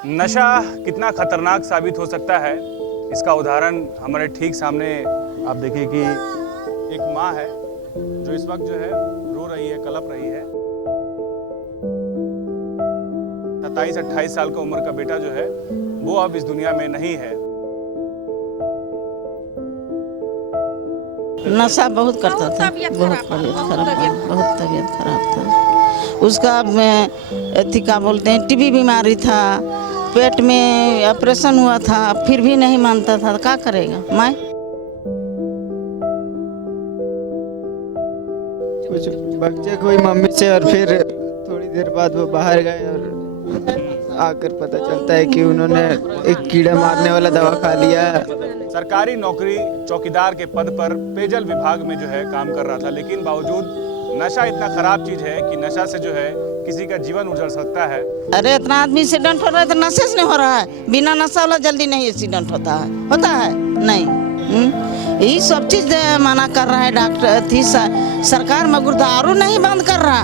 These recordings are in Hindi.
नशा कितना खतरनाक साबित हो सकता है, इसका उदाहरण हमारे ठीक सामने आप देखिए कि एक माँ है जो इस वक्त जो है रो रही है, कलप रही है। 27-28 साल का उम्र का बेटा जो है वो अब इस दुनिया में नहीं है। नशा बहुत करता था, बहुत तबीयत खराब था। उसका अथी क्या बोलते हैं, टीबी बीमारी था, पेट में ऑपरेशन हुआ था, फिर भी नहीं मानता था। क्या करेगा मैं? कुछ बच्चे कोई मम्मी से और फिर थोड़ी देर बाद वो बाहर गए और आकर पता चलता है कि उन्होंने एक कीड़ा मारने वाला दवा खा लिया। सरकारी नौकरी चौकीदार के पद पर पेयजल विभाग में जो है काम कर रहा था, लेकिन बावजूद नशा इतना खराब चीज है कि नशा से जो है किसी का जीवन उजड़ सकता है। अरे इतना आदमी एक्सीडेंट हो रहा है तो नशे से नहीं हो रहा है? बिना नशा वाला जल्दी नहीं एक्सीडेंट होता है नहीं। यही सब चीज मना कर रहा है डॉक्टर थी सरकार, मगर दारू नहीं बंद कर रहा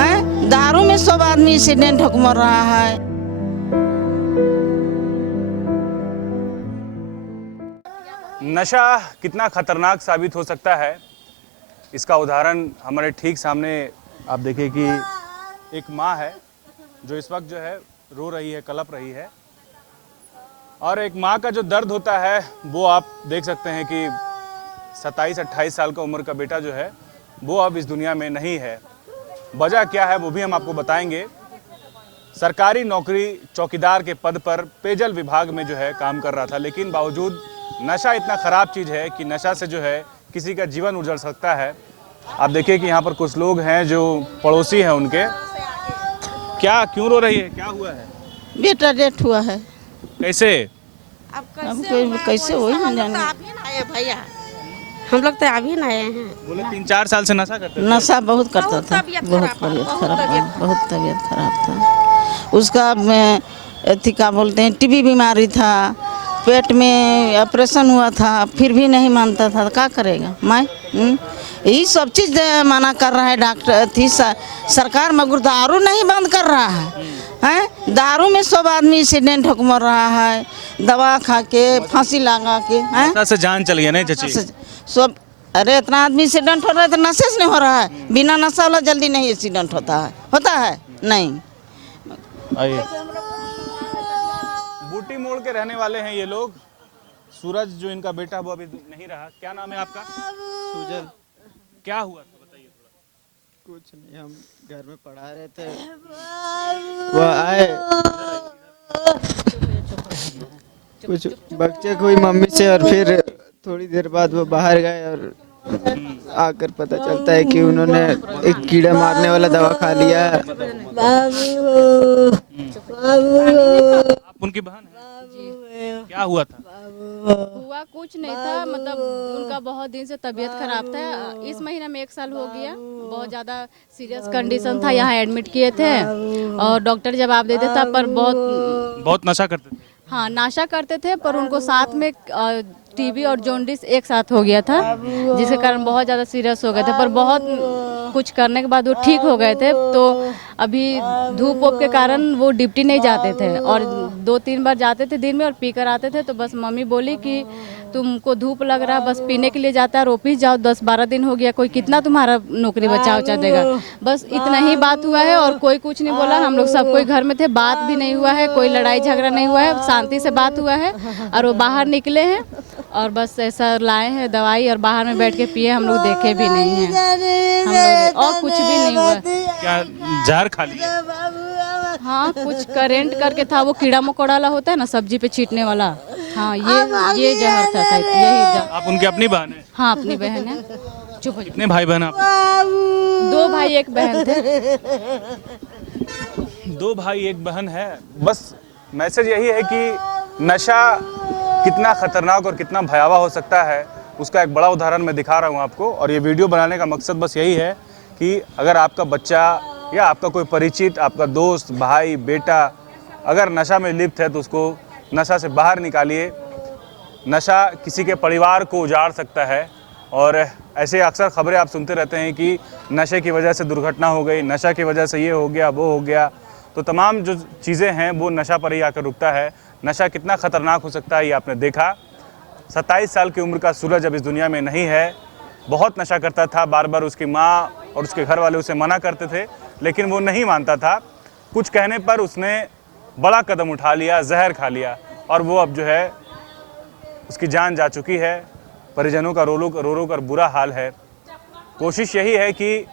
है। दारू में सब आदमी एक्सीडेंट हो रहा है। नशा कितना खतरनाक साबित हो सकता है, इसका उदाहरण हमारे ठीक सामने आप देखिए कि एक माँ है जो इस वक्त जो है रो रही है, कलप रही है। और एक माँ का जो दर्द होता है वो आप देख सकते हैं कि 27-28 साल का उम्र का बेटा जो है वो अब इस दुनिया में नहीं है। वजह क्या है वो भी हम आपको बताएंगे। सरकारी नौकरी चौकीदार के पद पर पेयजल विभाग में जो है काम कर रहा था, लेकिन बावजूद नशा इतना खराब चीज़ है कि नशा से जो है किसी का जीवन उजड़ सकता है। आप देखिए कि यहाँ पर कुछ लोग हैं जो पड़ोसी हैं उनके। क्या, क्यों रो रही है, क्या हुआ है? बेटा डेथ हुआ है। कैसे? अब कैसे हो भैया, हम लोग तो अभी न आए हैं। बोले 3-4 साल से नशा करते थे। नशा बहुत करता था, बहुत तबीयत खराब था। उसका अथी क्या बोलते हैं, टीबी बीमारी था, पेट में ऑपरेशन हुआ था, फिर भी नहीं मानता था। क्या करेगा मैं? यही सब चीज मना कर रहा है डॉक्टर थी सरकार, मगर दारू नहीं बंद कर रहा है। दारू में सब आदमी एक्सीडेंट हो रहा है, दवा खा के, फांसी लगा के। नशा से जान चली है नहीं चाची? सब, अरे इतना आदमी एक्सीडेंट हो रहा है तो नशे से नहीं हो रहा है? बिना नशा वाला जल्दी नहीं एक्सीडेंट होता है नहीं। आइए, बूटी मोड़ के रहने वाले हैं ये लोग। सूरज जो इनका बेटा वो अभी नहीं रहा। क्या नाम है आपका? सुजल। क्या हुआ था बताइए थोड़ा। कुछ नहीं, हम घर में पढ़ा रहे थे, वो आए, कुछ बच्चे कोई मम्मी से और फिर थोड़ी देर बाद वो बाहर गए और आकर पता चलता है कि उन्होंने एक कीड़ा मारने वाला दवा खा लिया। आप उनकी बहन हैं? क्या हुआ था? हुआ कुछ नहीं था, मतलब उनका बहुत दिन से तबीयत खराब था। इस महीने में 1 साल हो गया। बहुत ज़्यादा सीरियस कंडीशन था, यहाँ एडमिट किए थे और डॉक्टर जवाब देते था, पर बहुत नशा करते थे। हाँ, नशा करते थे, पर उनको साथ में टीबी और जॉन्डिस एक साथ हो गया था, जिसके कारण बहुत ज़्यादा सीरियस हो गए थे। पर बहुत कुछ करने के बाद वो ठीक हो गए थे। तो अभी धूप वूप के कारण वो ड्यूटी नहीं जाते थे और 2-3 बार जाते थे दिन में और पी कर आते थे। तो बस मम्मी बोली कि तुमको धूप लग रहा है, बस पीने के लिए जाता है, ऑफिस जाओ, 10-12 दिन हो गया, कोई कितना तुम्हारा नौकरी बचा देगा। बस इतना ही बात हुआ है और कोई कुछ नहीं बोला। हम लोग सब कोई घर में थे, बात भी नहीं हुआ है, कोई लड़ाई झगड़ा नहीं हुआ है, शांति से बात हुआ है। और वो बाहर निकले हैं और बस ऐसा लाए हैं दवाई और बाहर में बैठ के पिए। हम लोग देखे भी नहीं हैं, हम लोग और कुछ भी नहीं हुआ। क्या जहर खा लिया? हाँ, कुछ करेंट करके था, वो कीड़ा मकोड़ा वाला होता है ना सब्जी पे छींटने वाला। हाँ, ये जहर था, यही। आप उनकी अपनी बहन है? हाँ, अपनी बहन है। चुप हो। कितने भाई बहन आप? 2 भाई 1 बहन थे। 2 भाई 1 बहन है। बस मैसेज यही है कि नशा कितना खतरनाक और कितना भयावह हो सकता है, उसका एक बड़ा उदाहरण मैं दिखा रहा हूँ आपको। और ये वीडियो बनाने का मकसद बस यही है कि अगर आपका बच्चा या आपका कोई परिचित, आपका दोस्त, भाई, बेटा अगर नशा में लिप्त है तो उसको नशा से बाहर निकालिए। नशा किसी के परिवार को उजाड़ सकता है और ऐसे अक्सर खबरें आप सुनते रहते हैं कि नशे की वजह से दुर्घटना हो गई, नशा की वजह से ये हो गया, वो हो गया। तो तो तमाम जो चीज़ें हैं वो नशा पर ही आकर रुकता है। नशा कितना ख़तरनाक हो सकता है ये आपने देखा। 27 साल की उम्र का सूरज अब इस दुनिया में नहीं है। बहुत नशा करता था, बार बार उसकी माँ और उसके घर वाले उसे मना करते थे, लेकिन वो नहीं मानता था। कुछ कहने पर उसने बड़ा कदम उठा लिया, जहर खा लिया, और वो अब जो है उसकी जान जा चुकी है। परिजनों का रो रो कर बुरा हाल है। कोशिश यही है कि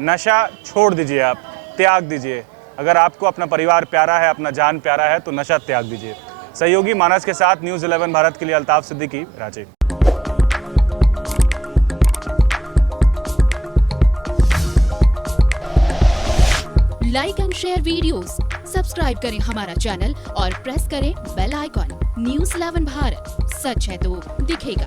नशा छोड़ दीजिए, आप त्याग दीजिए। अगर आपको अपना परिवार प्यारा है, अपना जान प्यारा है, तो नशा त्याग दीजिए। सहयोगी मानस के साथ न्यूज़ 11 भारत के लिए Altaf Siddiqui, Ranchi. Like and share videos, subscribe करें हमारा चैनल और प्रेस करें बेल आइकॉन। न्यूज़ 11 भारत, सच है तो दिखेगा।